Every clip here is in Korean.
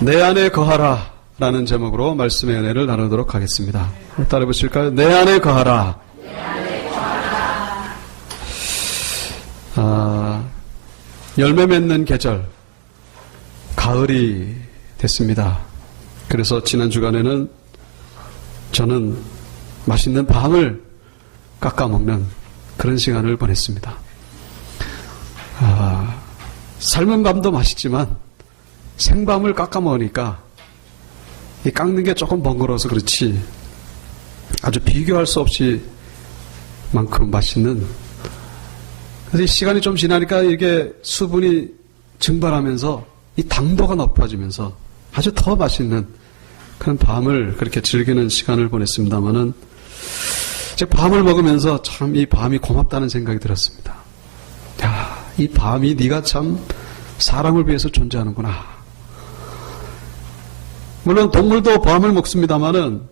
내 안에 거하라 라는 제목으로 말씀의 은혜를 나누도록 하겠습니다. 따라 보실까요? 내 안에 거하라. 열매 맺는 계절, 가을이 됐습니다. 그래서 지난 주간에는 저는 맛있는 밤을 깎아먹는 그런 시간을 보냈습니다. 삶은 밤도 맛있지만 생밤을 깎아먹으니까 이 깎는 게 조금 번거로워서 그렇지 아주 비교할 수 없이 만큼 맛있는, 그래서 이 시간이 좀 지나니까 이게 수분이 증발하면서 이 당도가 높아지면서 아주 더 맛있는 그런 밤을 그렇게 즐기는 시간을 보냈습니다만은 제가 밤을 먹으면서 참 이 밤이 고맙다는 생각이 들었습니다. 야, 이 밤이 네가 참 사람을 위해서 존재하는구나. 물론 동물도 밤을 먹습니다만은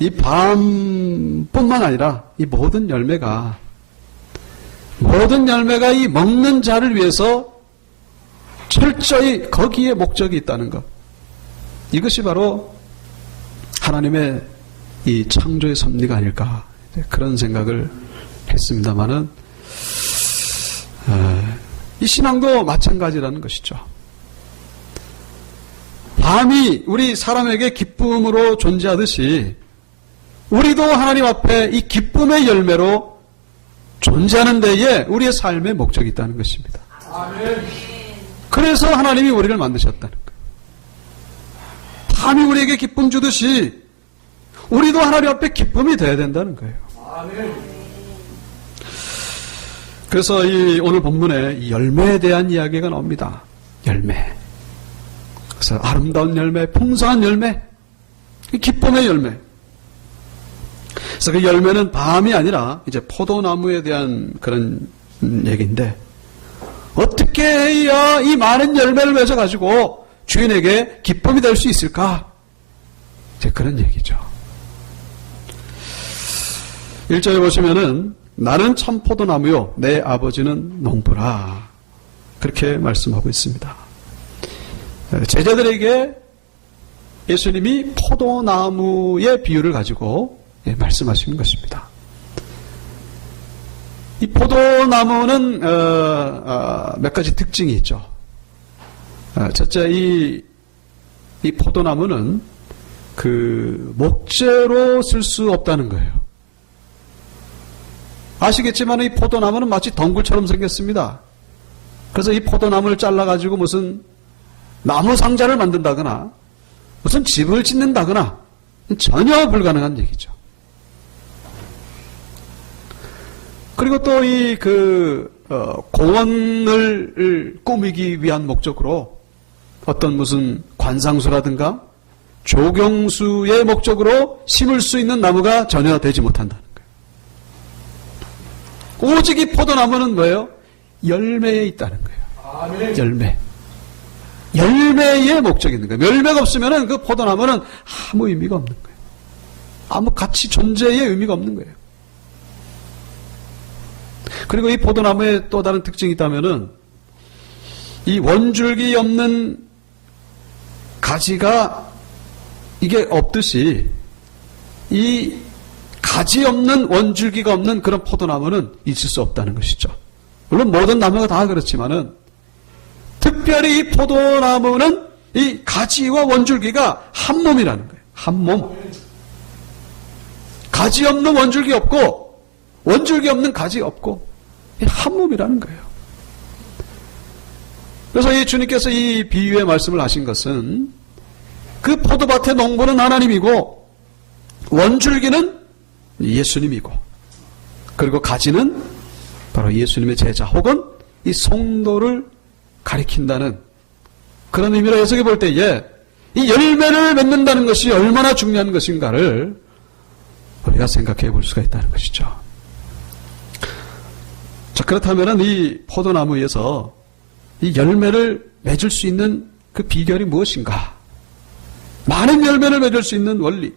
이 밤뿐만 아니라 이 모든 열매가 이 먹는 자를 위해서 철저히 거기에 목적이 있다는 것. 이것이 바로 하나님의 이 창조의 섭리가 아닐까, 그런 생각을 했습니다만은 이 신앙도 마찬가지라는 것이죠. 밤이 우리 사람에게 기쁨으로 존재하듯이 우리도 하나님 앞에 이 기쁨의 열매로 존재하는 데에 우리의 삶의 목적이 있다는 것입니다. 그래서 하나님이 우리를 만드셨다는 거예요. 밤이 우리에게 기쁨 주듯이 우리도 하나님 앞에 기쁨이 되어야 된다는 거예요. 그래서 오늘 본문에 이 열매에 대한 이야기가 나옵니다. 열매. 그래서 아름다운 열매, 풍성한 열매, 기쁨의 열매. 그래서 그 열매는 밤이 아니라 이제 포도나무에 대한 그런 얘기인데, 어떻게 해야 이 많은 열매를 맺어가지고 주인에게 기쁨이 될 수 있을까? 이제 그런 얘기죠. 1절에 보시면은 나는 참 포도나무요 내 아버지는 농부라, 그렇게 말씀하고 있습니다. 제자들에게 예수님이 포도나무의 비유를 가지고 말씀하시는 것입니다. 이 포도나무는 몇 가지 특징이 있죠. 첫째, 이 포도나무는 그 목재로 쓸 수 없다는 거예요. 아시겠지만 이 포도나무는 마치 덩굴처럼 생겼습니다. 그래서 이 포도나무를 잘라가지고 무슨 나무 상자를 만든다거나 무슨 집을 짓는다거나 전혀 불가능한 얘기죠. 그리고 또 이 공원을 꾸미기 위한 목적으로 어떤 무슨 관상수라든가 조경수의 목적으로 심을 수 있는 나무가 전혀 되지 못한다는 거예요. 오직 이 포도나무는 뭐예요? 열매에 있다는 거예요. 열매. 열매의 목적이 있는 거예요. 열매가 없으면 그 포도나무는 아무 의미가 없는 거예요. 아무 가치, 존재의 의미가 없는 거예요. 그리고 이 포도나무의 또 다른 특징이 있다면은 이 원줄기 없는 가지가 이게 없듯이 이 가지 없는 원줄기가 없는 그런 포도나무는 있을 수 없다는 것이죠. 물론 모든 나무가 다 그렇지만은 특별히 이 포도나무는 이 가지와 원줄기가 한 몸이라는 거예요. 한 몸. 가지 없는 원줄기 없고 원줄기 없는 가지 없고 한 몸이라는 거예요. 그래서 이 주님께서 이 비유의 말씀을 하신 것은 그 포도밭의 농부는 하나님이고 원줄기는 예수님이고 그리고 가지는 바로 예수님의 제자 혹은 이 성도를 가리킨다는 그런 의미로 해석해 볼 때에 이 열매를 맺는다는 것이 얼마나 중요한 것인가를 우리가 생각해 볼 수가 있다는 것이죠. 자, 그렇다면 이 포도나무에서 이 열매를 맺을 수 있는 그 비결이 무엇인가? 많은 열매를 맺을 수 있는 원리.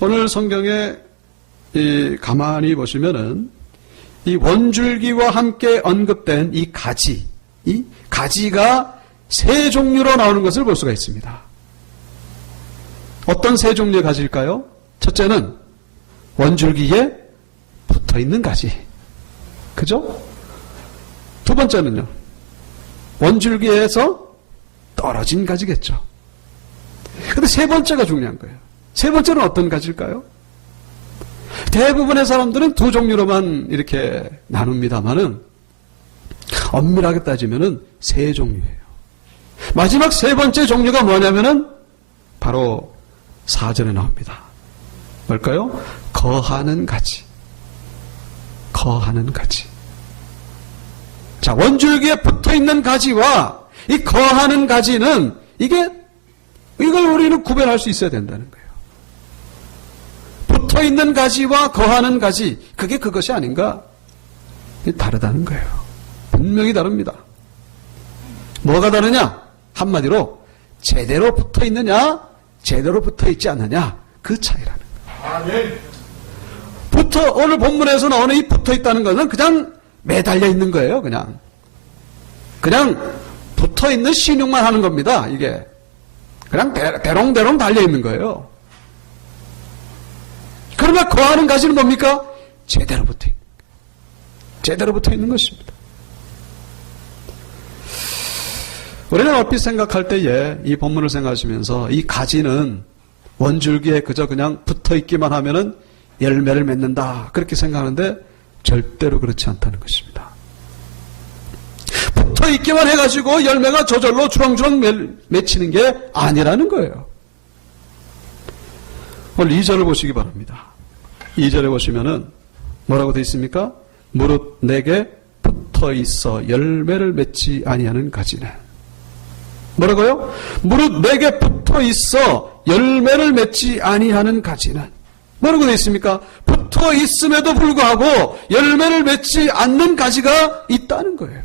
오늘 성경에 가만히 보시면은 이 원줄기와 함께 언급된 이 가지가 세 종류로 나오는 것을 볼 수가 있습니다. 어떤 세 종류의 가지일까요? 첫째는 원줄기에 붙어있는 가지. 그죠? 두 번째는요. 원줄기에서 떨어진 가지겠죠. 근데 세 번째가 중요한 거예요. 세 번째는 어떤 가지일까요? 대부분의 사람들은 두 종류로만 이렇게 나눕니다만은 엄밀하게 따지면은 세 종류예요. 마지막 세 번째 종류가 뭐냐면은 바로 4절에 나옵니다. 뭘까요? 거하는 가지. 거하는 가지. 자, 원줄기에 붙어있는 가지와 이 거하는 가지는 이걸 우리는 구별할 수 있어야 된다는 거예요. 붙어있는 가지와 거하는 가지, 그게 그것이 아닌가? 다르다는 거예요. 분명히 다릅니다. 뭐가 다르냐? 한마디로 제대로 붙어있느냐, 제대로 붙어있지 않느냐, 그 차이라는 거예요. 오늘 본문에서 나오는 이 붙어있다는 것은 그냥 매달려 있는 거예요. 그냥 붙어있는 신용만 하는 겁니다. 이게 그냥 대롱대롱 달려있는 거예요. 그러면 거하는 가지는 뭡니까? 제대로 붙어있는 것입니다. 우리는 얼핏 생각할 때에 이 본문을 생각하시면서 이 가지는 원줄기에 그저 그냥 붙어있기만 하면은 열매를 맺는다, 그렇게 생각하는데 절대로 그렇지 않다는 것입니다. 붙어있기만 해가지고 열매가 저절로 주렁주렁 맺히는 게 아니라는 거예요. 오늘 2절을 보시기 바랍니다. 2절에 보시면은 뭐라고 되어 있습니까? 무릇 내게 붙어있어 열매를 맺지 아니하는 가지는, 뭐라고요? 무릇 내게 붙어있어 열매를 맺지 아니하는 가지는, 뭐라고 되어 있습니까? 붙어있음에도 불구하고 열매를 맺지 않는 가지가 있다는 거예요.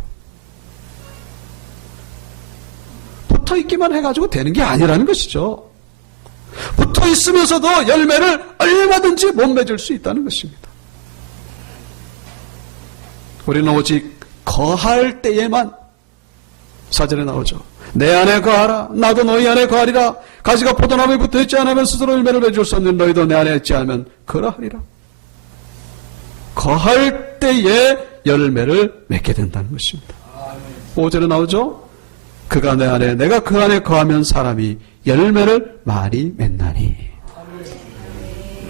붙어있기만 해가지고 되는 게 아니라는 것이죠. 붙어있으면서도 열매를 얼마든지 못 맺을 수 있다는 것입니다. 우리는 오직 거할 때에만, 4절에 나오죠. 내 안에 거하라, 나도 너희 안에 거하리라. 가지가 포도나무에 붙어있지 않으면 스스로 열매를 맺을 수 없는 너희도 내 안에 있지 않으면 그러하리라. 거할 때에 열매를 맺게 된다는 것입니다. 5절에 나오죠. 그가 내 안에, 내가 그 안에 거하면 사람이 열매를 많이 맺나니.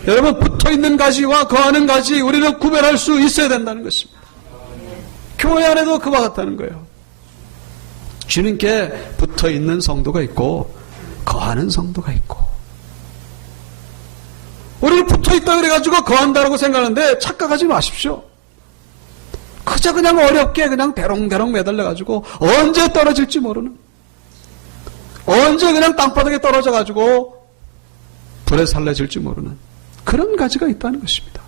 여러분, 붙어있는 가지와 거하는 가지, 우리는 구별할 수 있어야 된다는 것입니다. 교회 안에도 그와 같다는 거예요. 주님께 붙어있는 성도가 있고 거하는 성도가 있고, 우리는 붙어있다 그래가지고 거한다라고 생각하는데 착각하지 마십시오. 그저 그냥 어렵게 그냥 대롱대롱 매달려가지고 언제 떨어질지 모르는, 언제 그냥 땅바닥에 떨어져가지고 불에 살려질지 모르는 그런 가지가 있다는 것입니다.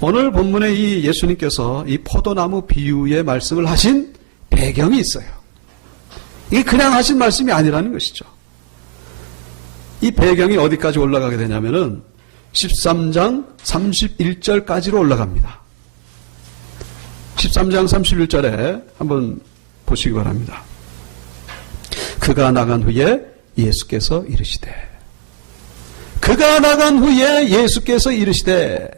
오늘 본문에 이 예수님께서 이 포도나무 비유의 말씀을 하신 배경이 있어요. 이게 그냥 하신 말씀이 아니라는 것이죠. 이 배경이 어디까지 올라가게 되냐면은 13장 31절까지로 올라갑니다. 13장 31절에 한번 보시기 바랍니다. 그가 나간 후에 예수께서 이르시되, 그가 나간 후에 예수께서 이르시되,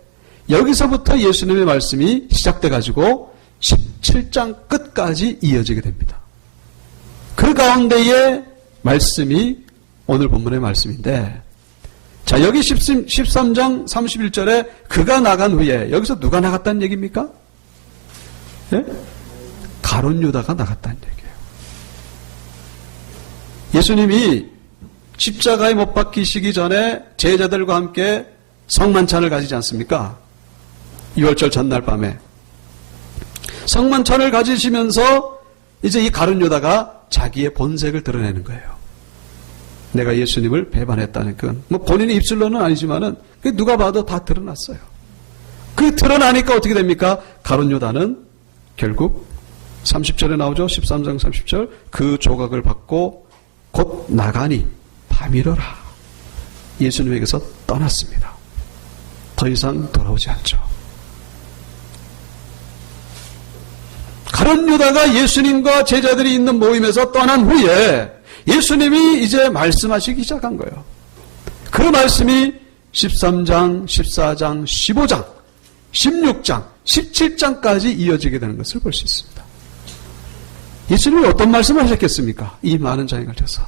여기서부터 예수님의 말씀이 시작돼 가지고 17장 끝까지 이어지게 됩니다. 그 가운데의 말씀이 오늘 본문의 말씀인데, 자, 여기 13장 31절에 그가 나간 후에, 여기서 누가 나갔다는 얘기입니까? 예? 가룟 유다가 나갔다는 얘기예요. 예수님이 십자가에 못 박히시기 전에 제자들과 함께 성만찬을 가지지 않습니까? 6월절 전날 밤에 성만찬을 가지시면서 이제 이 가룟 유다가 자기의 본색을 드러내는 거예요. 내가 예수님을 배반했다는 건 뭐 본인의 입술로는 아니지만은 누가 봐도 다 드러났어요. 그 드러나니까 어떻게 됩니까? 가룟 유다는 결국 30절에 나오죠. 13장 30절. 그 조각을 받고 곧 나가니 밤이러라. 예수님에게서 떠났습니다. 더 이상 돌아오지 않죠. 가룟 유다가 예수님과 제자들이 있는 모임에서 떠난 후에 예수님이 이제 말씀하시기 시작한 거예요. 그 말씀이 13장, 14장, 15장, 16장, 17장까지 이어지게 되는 것을 볼 수 있습니다. 예수님이 어떤 말씀을 하셨겠습니까? 이 많은 장에 걸쳐서.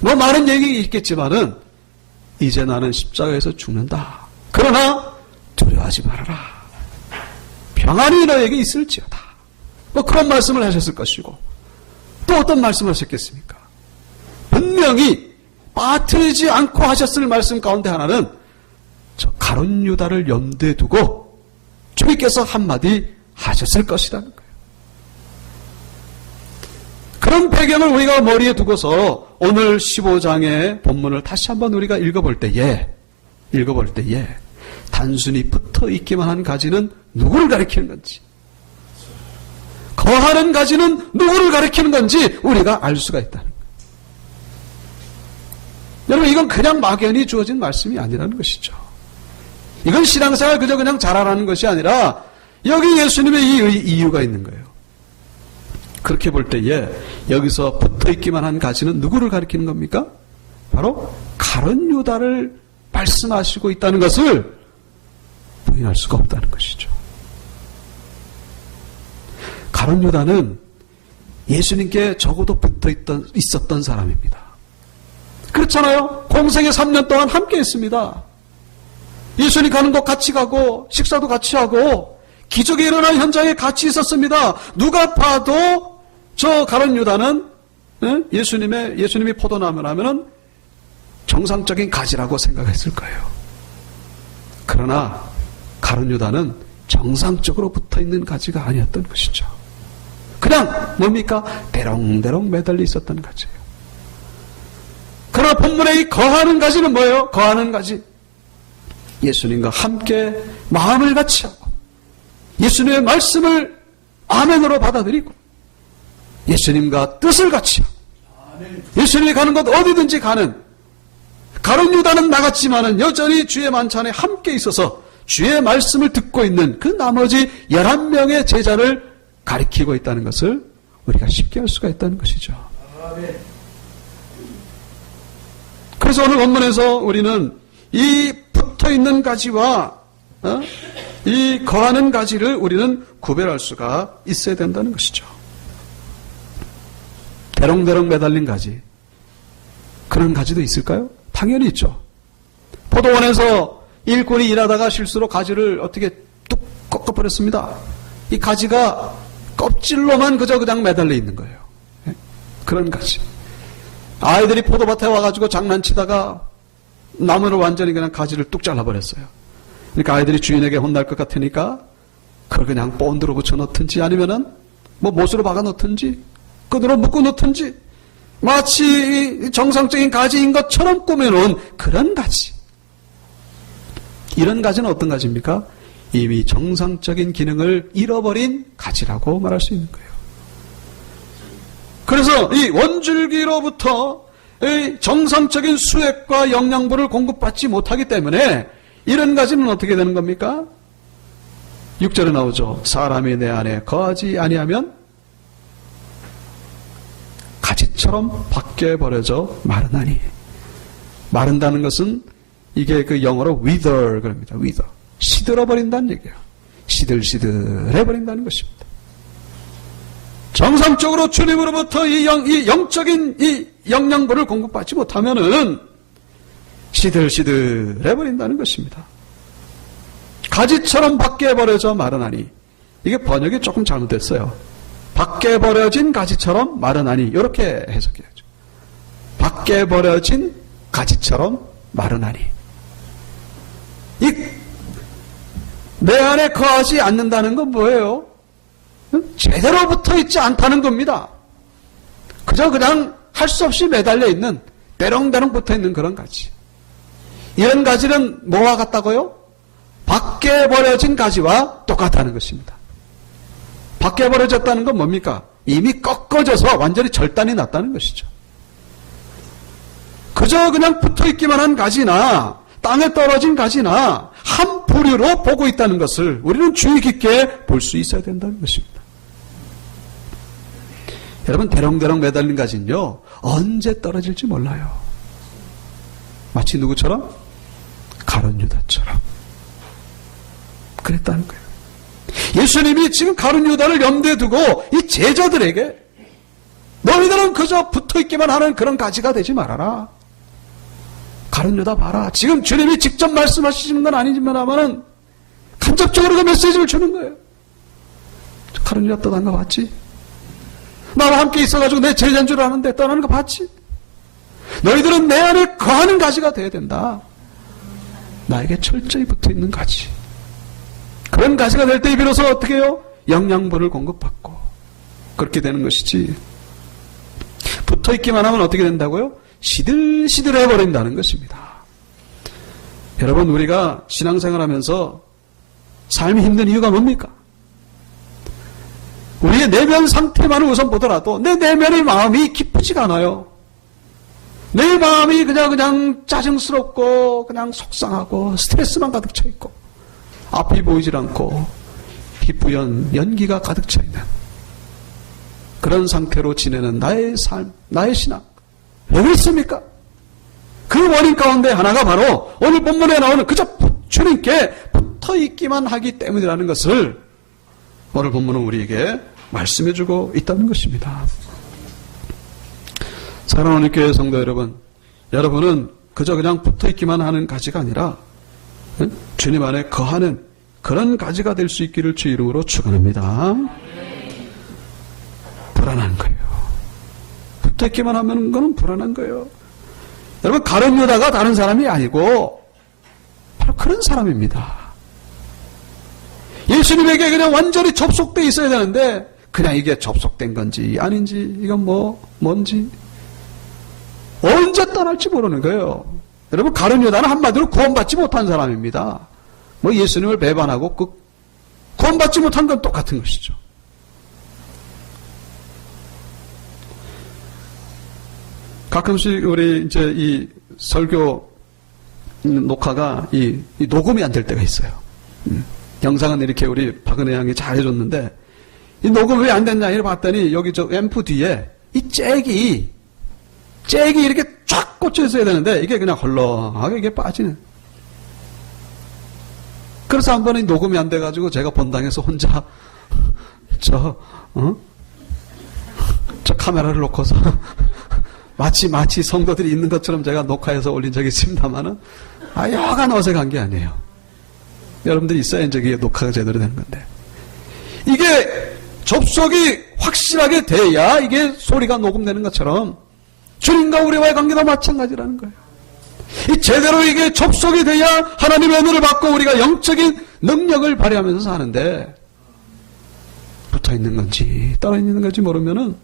뭐 많은 얘기 있겠지만은 이제 나는 십자가에서 죽는다. 그러나 두려워하지 말아라. 평안이 너에게 있을지어다. 뭐 그런 말씀을 하셨을 것이고 또 어떤 말씀을 하셨겠습니까? 분명히 빠뜨리지 않고 하셨을 말씀 가운데 하나는 저 가룟 유다를 염두에 두고 주님께서 한마디 하셨을 것이라는 거예요. 그런 배경을 우리가 머리에 두고서 오늘 15장의 본문을 다시 한번 우리가 읽어볼 때에 단순히 붙어 있기만 한 가지는 누구를 가리키는 건지, 거하는 가지는 누구를 가리키는 건지 우리가 알 수가 있다는 거예요. 여러분, 이건 그냥 막연히 주어진 말씀이 아니라는 것이죠. 이건 신앙생활 그저 그냥 잘하라는 것이 아니라 여기 예수님의 이 이유가 있는 거예요. 그렇게 볼 때에 여기서 붙어있기만 한 가지는 누구를 가리키는 겁니까? 바로 가룟 유다를 말씀하시고 있다는 것을 부인할 수가 없다는 것이죠. 가룟 유다는 예수님께 적어도 있었던 사람입니다. 그렇잖아요. 공생의 3년 동안 함께 했습니다. 예수님 가는 곳 같이 가고 식사도 같이 하고 기적이 일어난 현장에 같이 있었습니다. 누가 봐도 저 가룟 유다는 예수님이 포도나무를 하면은 정상적인 가지라고 생각했을 거예요. 그러나 가룟 유다는 정상적으로 붙어있는 가지가 아니었던 것이죠. 그냥 뭡니까? 대롱대롱 매달려 있었던 가지예요. 그러나 본문에 이 거하는 가지는 뭐예요? 거하는 가지. 예수님과 함께 마음을 같이 하고 예수님의 말씀을 아멘으로 받아들이고 예수님과 뜻을 같이 하고 예수님이 가는 곳 어디든지 가는 가룟 유다는 나갔지만은 여전히 주의 만찬에 함께 있어서 주의 말씀을 듣고 있는 그 나머지 11명의 제자를 가리키고 있다는 것을 우리가 쉽게 알 수가 있다는 것이죠. 그래서 오늘 본문에서 우리는 이 붙어있는 가지와 이 거하는 가지를 우리는 구별할 수가 있어야 된다는 것이죠. 대롱대롱 매달린 가지, 그런 가지도 있을까요? 당연히 있죠. 포도원에서 일꾼이 일하다가 실수로 가지를 어떻게 뚝 꺾어버렸습니다. 이 가지가 껍질로만 그냥 매달려 있는 거예요. 그런 가지. 아이들이 포도밭에 와가지고 장난치다가 나무를 완전히 그냥 가지를 뚝 잘라버렸어요. 그러니까 아이들이 주인에게 혼날 것 같으니까 그걸 그냥 본드로 붙여 놓든지 아니면은 뭐 못으로 박아 놓든지 끈으로 묶어 놓든지 마치 정상적인 가지인 것처럼 꾸며놓은 그런 가지. 이런 가지는 어떤 가지입니까? 이미 정상적인 기능을 잃어버린 가지라고 말할 수 있는 거예요. 그래서 이 원줄기로부터 정상적인 수액과 영양분을 공급받지 못하기 때문에 이런 가지는 어떻게 되는 겁니까? 6절에 나오죠. 사람이 내 안에 거하지 아니하면 가지처럼 밖에 버려져 마르나니. 마른다는 것은 이게 그 영어로 wither 그럽니다. wither. 시들어버린다는 얘기예요. 시들시들해버린다는 것입니다. 정상적으로 주님으로부터 이 영적인 이 영양분을 공급받지 못하면은 시들시들해버린다는 것입니다. 가지처럼 밖에 버려져 마르나니. 이게 번역이 조금 잘못됐어요. 밖에 버려진 가지처럼 마르나니. 이렇게 해석해야죠. 밖에 버려진 가지처럼 마르나니. 내 안에 거하지 않는다는 건 뭐예요? 제대로 붙어 있지 않다는 겁니다. 그저 그냥 할 수 없이 매달려 있는, 대롱대롱 붙어 있는 그런 가지. 이런 가지는 뭐와 같다고요? 밖에 버려진 가지와 똑같다는 것입니다. 밖에 버려졌다는 건 뭡니까? 이미 꺾어져서 완전히 절단이 났다는 것이죠. 그저 그냥 붙어 있기만 한 가지나 땅에 떨어진 가지나 한 부류로 보고 있다는 것을 우리는 주의 깊게 볼 수 있어야 된다는 것입니다. 여러분, 대롱대롱 매달린 가지는요, 언제 떨어질지 몰라요. 마치 누구처럼? 가룟 유다처럼. 그랬다는 거예요. 예수님이 지금 가룟 유다를 염두에 두고 이 제자들에게 너희들은 그저 붙어있기만 하는 그런 가지가 되지 말아라. 가룟 유다 봐라. 지금 주님이 직접 말씀하시는 건 아니지만은 간접적으로 그 메시지를 주는 거예요. 가룟 유다 떠난 거 봤지? 나와 함께 있어가지고 내 제자인 줄 아는데 떠나는 거 봤지? 너희들은 내 안에 거하는 가지가 돼야 된다. 나에게 철저히 붙어있는 가지. 그런 가지가 될 때 비로소 어떻게 해요? 영양분을 공급받고 그렇게 되는 것이지. 붙어있기만 하면 어떻게 된다고요? 시들시들해 버린다는 것입니다. 여러분, 우리가 신앙생활하면서 삶이 힘든 이유가 뭡니까? 우리의 내면 상태만을 우선 보더라도 내 내면의 마음이 기쁘지가 않아요. 내 마음이 그냥 짜증스럽고 그냥 속상하고 스트레스만 가득 차 있고 앞이 보이질 않고 희뿌연 연기가 가득 차 있는 그런 상태로 지내는 나의 삶, 나의 신앙. 왜 그렇습니까? 그 원인 가운데 하나가 바로 오늘 본문에 나오는 그저 주님께 붙어있기만 하기 때문이라는 것을 오늘 본문은 우리에게 말씀해주고 있다는 것입니다. 사랑하는 교회 성도 여러분, 여러분은 그저 그냥 붙어있기만 하는 가지가 아니라 주님 안에 거하는 그런 가지가 될 수 있기를 주 이름으로 축원합니다. 불안한 거예요. 붙어있기만 하는 거는 불안한 거예요. 여러분, 가룟 유다가 다른 사람이 아니고 바로 그런 사람입니다. 예수님에게 그냥 완전히 접속돼 있어야 되는데 그냥 이게 접속된 건지 아닌지 이건 뭔지 언제 떠날지 모르는 거예요. 여러분, 가룟 유다는 한마디로 구원받지 못한 사람입니다. 예수님을 배반하고 구원받지 못한 건 똑같은 것이죠. 가끔씩 우리 이제 이 설교 녹화가 이 녹음이 안 될 때가 있어요. 영상은 이렇게 우리 박은혜 양이 잘 해줬는데 이 녹음이 왜 안 됐냐 이렇게 봤더니 여기 저 앰프 뒤에 이 잭이 이렇게 쫙 꽂혀 있어야 되는데 이게 그냥 헐렁하게 이게 빠지는. 그래서 한 번에 녹음이 안 돼가지고 제가 본당에서 혼자 저 카메라를 놓고서 마치 성도들이 있는 것처럼 제가 녹화해서 올린 적이 있습니다만은 여간 어색한 게 아니에요. 여러분들이 있어야 이제 이게 녹화가 제대로 되는 건데 이게 접속이 확실하게 돼야 이게 소리가 녹음되는 것처럼 주님과 우리와의 관계도 마찬가지라는 거예요. 이 제대로 이게 접속이 돼야 하나님의 은혜를 받고 우리가 영적인 능력을 발휘하면서 사는데 붙어 있는 건지 떨어져 있는 건지 모르면은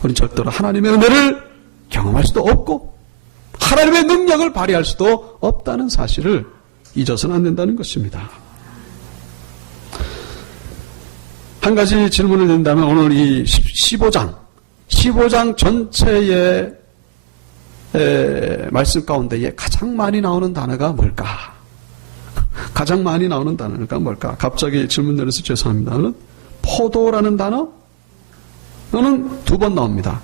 우리는 절대로 하나님의 은혜를 경험할 수도 없고 하나님의 능력을 발휘할 수도 없다는 사실을 잊어서는 안 된다는 것입니다. 한 가지 질문을 낸다면 오늘 이 15장 전체의 말씀 가운데에 가장 많이 나오는 단어가 뭘까? 가장 많이 나오는 단어가 뭘까? 갑자기 질문 내려서 죄송합니다. 포도라는 단어는 2번 나옵니다.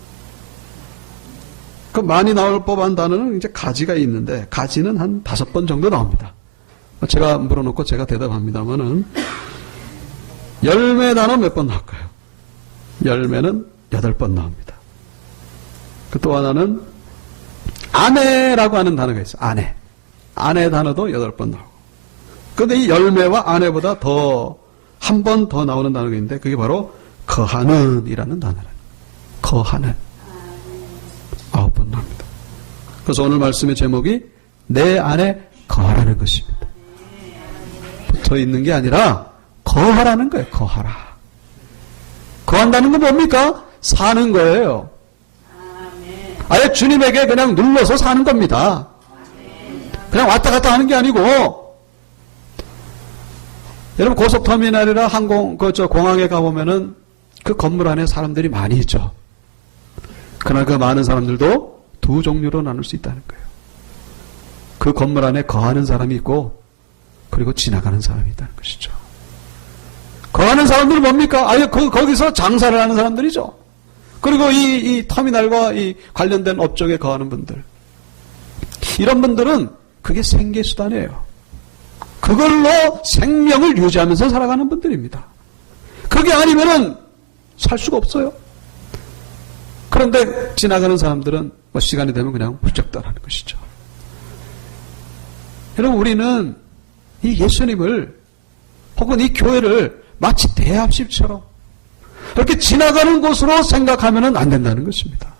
그 많이 나올 법한 단어는 이제 가지가 있는데 가지는 한 5번 정도 나옵니다. 제가 물어놓고 제가 대답합니다만은 열매 단어 몇 번 나올까요? 열매는 8번 나옵니다. 그 또 하나는 아내라고 하는 단어가 있어요. 아내 단어도 8번 나오고. 그런데 이 열매와 아내보다 한 번 더 나오는 단어가 있는데 그게 바로 거하는 이라는 단어예요. 거하는 9번 나옵니다. 그래서 오늘 말씀의 제목이 내 안에 거하라는 것입니다. 붙어 있는 게 아니라 거하라는 거예요. 거하라. 거한다는 건 뭡니까? 사는 거예요. 아예 주님에게 그냥 눌러서 사는 겁니다. 그냥 왔다 갔다 하는 게 아니고 여러분 고속터미널이나 공항에 가보면은 그 건물 안에 사람들이 많이 있죠. 그러나 그 많은 사람들도 2 종류로 나눌 수 있다는 거예요. 그 건물 안에 거하는 사람이 있고 그리고 지나가는 사람이 있다는 것이죠. 거하는 사람들은 뭡니까? 아예 거기서 장사를 하는 사람들이죠. 그리고 이 터미널과 이 관련된 업종에 거하는 분들, 이런 분들은 그게 생계수단이에요. 그걸로 생명을 유지하면서 살아가는 분들입니다. 그게 아니면은 살 수가 없어요. 그런데 지나가는 사람들은 뭐 시간이 되면 그냥 훌쩍 떠나는 것이죠. 여러분, 우리는 이 예수님을 혹은 이 교회를 마치 대합실처럼 이렇게 지나가는 곳으로 생각하면 안 된다는 것입니다.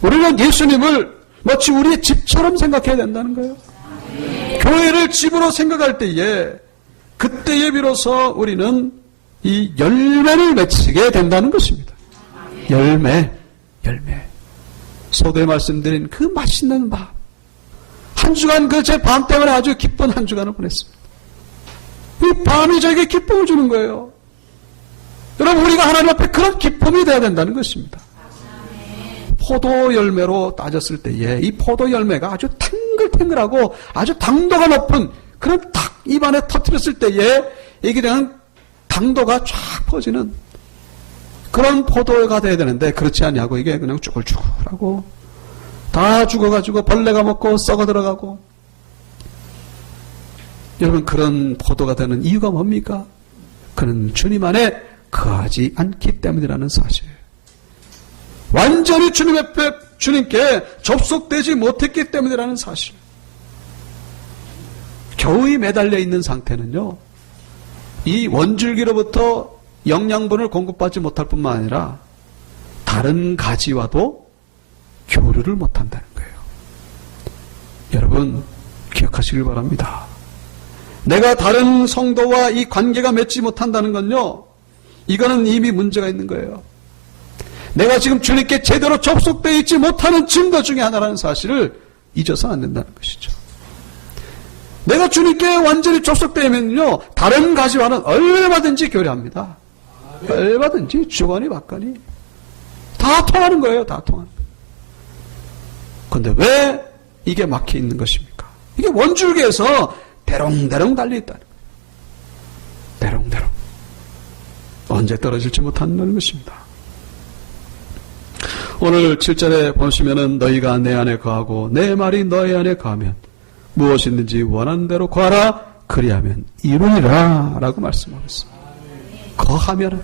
우리는 예수님을 마치 우리의 집처럼 생각해야 된다는 거예요. 교회를 집으로 생각할 때에, 그때에 비로소 우리는 이 열매를 맺히게 된다는 것입니다. 열매. 서두에 말씀드린 그 맛있는 밥. 한 주간 그 제 밤 때문에 아주 기쁜 한 주간을 보냈습니다. 이 밤이 저에게 기쁨을 주는 거예요. 여러분, 우리가 하나님 앞에 그런 기쁨이 돼야 된다는 것입니다. 포도 열매로 따졌을 때에 이 포도 열매가 아주 탱글탱글하고 아주 당도가 높은 그런 탁 입안에 터뜨렸을 때에 이게 그냥 당도가 쫙 퍼지는 그런 포도가 돼야 되는데, 그렇지 않냐고 이게 그냥 쭈글쭈글하고 다 죽어가지고 벌레가 먹고 썩어 들어가고. 여러분, 그런 포도가 되는 이유가 뭡니까? 그는 주님 안에 거하지 않기 때문이라는 사실. 완전히 주님께 접속되지 못했기 때문이라는 사실. 겨우이 매달려 있는 상태는요, 이 원줄기로부터 영양분을 공급받지 못할 뿐만 아니라 다른 가지와도 교류를 못한다는 거예요. 여러분, 기억하시길 바랍니다. 내가 다른 성도와 이 관계가 맺지 못한다는 건요, 이거는 이미 문제가 있는 거예요. 내가 지금 주님께 제대로 접속되어 있지 못하는 증거 중에 하나라는 사실을 잊어서는 안 된다는 것이죠. 내가 주님께 완전히 접속되면요, 다른 가지와는 얼마든지 교류합니다. 얼마든지 주거니 받거니 다 통하는 거예요. 다 통하는 거예요. 그런데 왜 이게 막혀 있는 것입니까? 이게 원줄기에서 대롱대롱 달려있다는 거예요. 대롱대롱. 언제 떨어질지 못한다는 것입니다. 오늘 7절에 보시면은 너희가 내 안에 거하고 내 말이 너희 안에 거하면 무엇이든지 원하는 대로 구하라, 그리하면 이루리라 라고 말씀하고 있습니다. 거하면은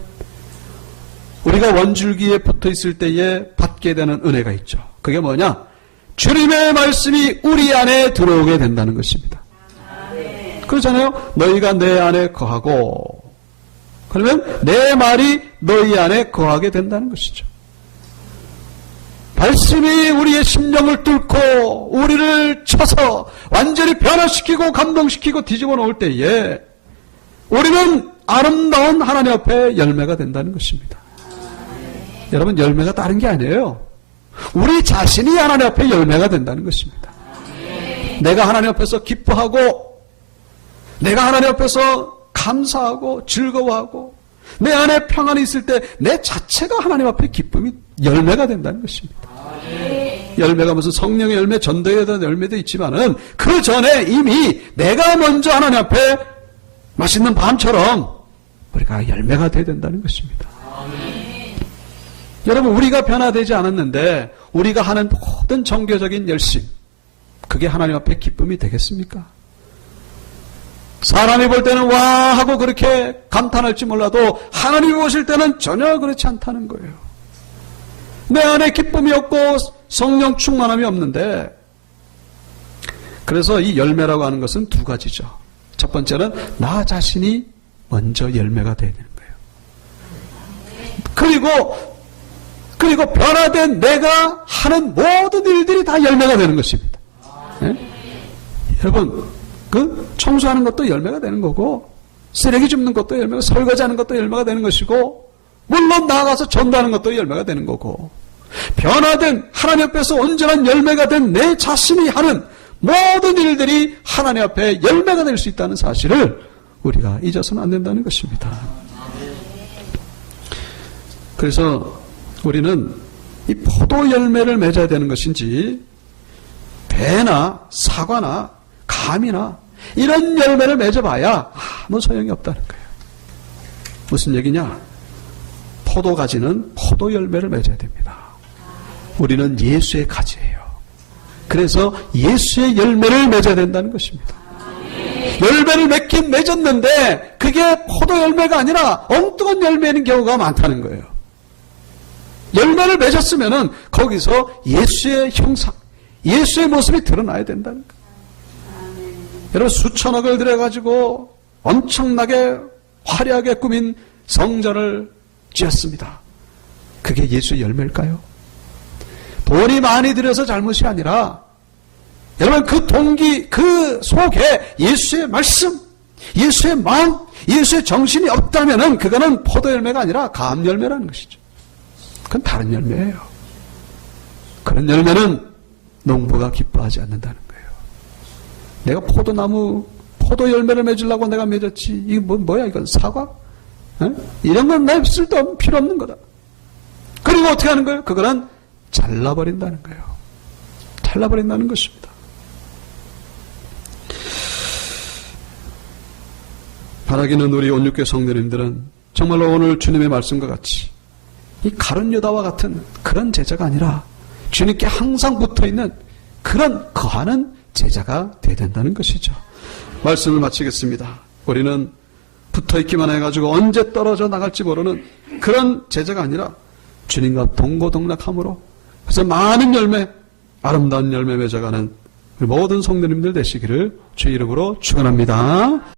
우리가 원줄기에 붙어 있을 때에 받게 되는 은혜가 있죠. 그게 뭐냐? 주님의 말씀이 우리 안에 들어오게 된다는 것입니다. 그렇잖아요. 너희가 내 안에 거하고, 그러면 내 말이 너희 안에 거하게 된다는 것이죠. 말씀이 우리의 심령을 뚫고 우리를 쳐서 완전히 변화시키고 감동시키고 뒤집어 놓을 때에 우리는 아름다운 하나님 앞에 열매가 된다는 것입니다. 여러분, 열매가 다른 게 아니에요. 우리 자신이 하나님 앞에 열매가 된다는 것입니다. 내가 하나님 앞에서 기뻐하고, 내가 하나님 앞에서 감사하고 즐거워하고, 내 안에 평안이 있을 때 내 자체가 하나님 앞에 기쁨이 열매가 된다는 것입니다. 열매가 무슨 성령의 열매, 전도에 대한 열매도 있지만은 그 전에 이미 내가 먼저 하나님 앞에 맛있는 밤처럼 우리가 열매가 돼야 된다는 것입니다. 여러분, 우리가 변화되지 않았는데 우리가 하는 모든 정교적인 열심, 그게 하나님 앞에 기쁨이 되겠습니까? 사람이 볼 때는 와 하고 그렇게 감탄할지 몰라도 하나님이 보실 때는 전혀 그렇지 않다는 거예요. 내 안에 기쁨이 없고 성령 충만함이 없는데, 그래서 이 열매라고 하는 것은 두 가지죠. 첫 번째는 나 자신이 먼저 열매가 되는 거예요. 그리고 변화된 내가 하는 모든 일들이 다 열매가 되는 것입니다. 네? 여러분, 그 청소하는 것도 열매가 되는 거고, 쓰레기 줍는 것도 열매가, 설거지하는 것도 열매가 되는 것이고, 물론 나아가서 전도하는 것도 열매가 되는 거고, 변화된 하나님 앞에서 온전한 열매가 된 내 자신이 하는 모든 일들이 하나님 앞에 열매가 될 수 있다는 사실을 우리가 잊어서는 안 된다는 것입니다. 그래서 우리는 이 포도 열매를 맺어야 되는 것인지 배나 사과나 감이나 이런 열매를 맺어봐야 아무 소용이 없다는 거예요. 무슨 얘기냐? 포도가지는 포도 열매를 맺어야 됩니다. 우리는 예수의 가지예요. 그래서 예수의 열매를 맺어야 된다는 것입니다. 열매를 맺긴 맺었는데 그게 포도 열매가 아니라 엉뚱한 열매인 경우가 많다는 거예요. 열매를 맺었으면은 거기서 예수의 형상, 예수의 모습이 드러나야 된다는 거예요. 여러분, 수천억을 들여가지고 엄청나게 화려하게 꾸민 성전을 지었습니다. 그게 예수의 열매일까요? 돈이 많이 들여서 잘못이 아니라 여러분, 그 동기, 그 속에 예수의 말씀, 예수의 마음, 예수의 정신이 없다면은 그거는 포도 열매가 아니라 감 열매라는 것이죠. 그건 다른 열매예요. 그런 열매는 농부가 기뻐하지 않는다는 거예요. 내가 포도나무, 포도 열매를 맺으려고 내가 맺었지. 이게 뭐야, 이건 사과? 에? 이런 건 내 쓸데없는, 필요 없는 거다. 그리고 어떻게 하는 거예요? 그거는 잘라버린다는 거예요. 잘라버린다는 것입니다. 바라기는 우리 온육교 성도님들은 정말로 오늘 주님의 말씀과 같이 이 가룟 유다와 같은 그런 제자가 아니라 주님께 항상 붙어있는 그런 거하는 제자가 되어야 된다는 것이죠. 말씀을 마치겠습니다. 우리는 붙어있기만 해가지고 언제 떨어져 나갈지 모르는 그런 제자가 아니라 주님과 동고동락함으로 그래서 많은 열매, 아름다운 열매 맺어가는 모든 성도님들 되시기를 주의 이름으로 축원합니다.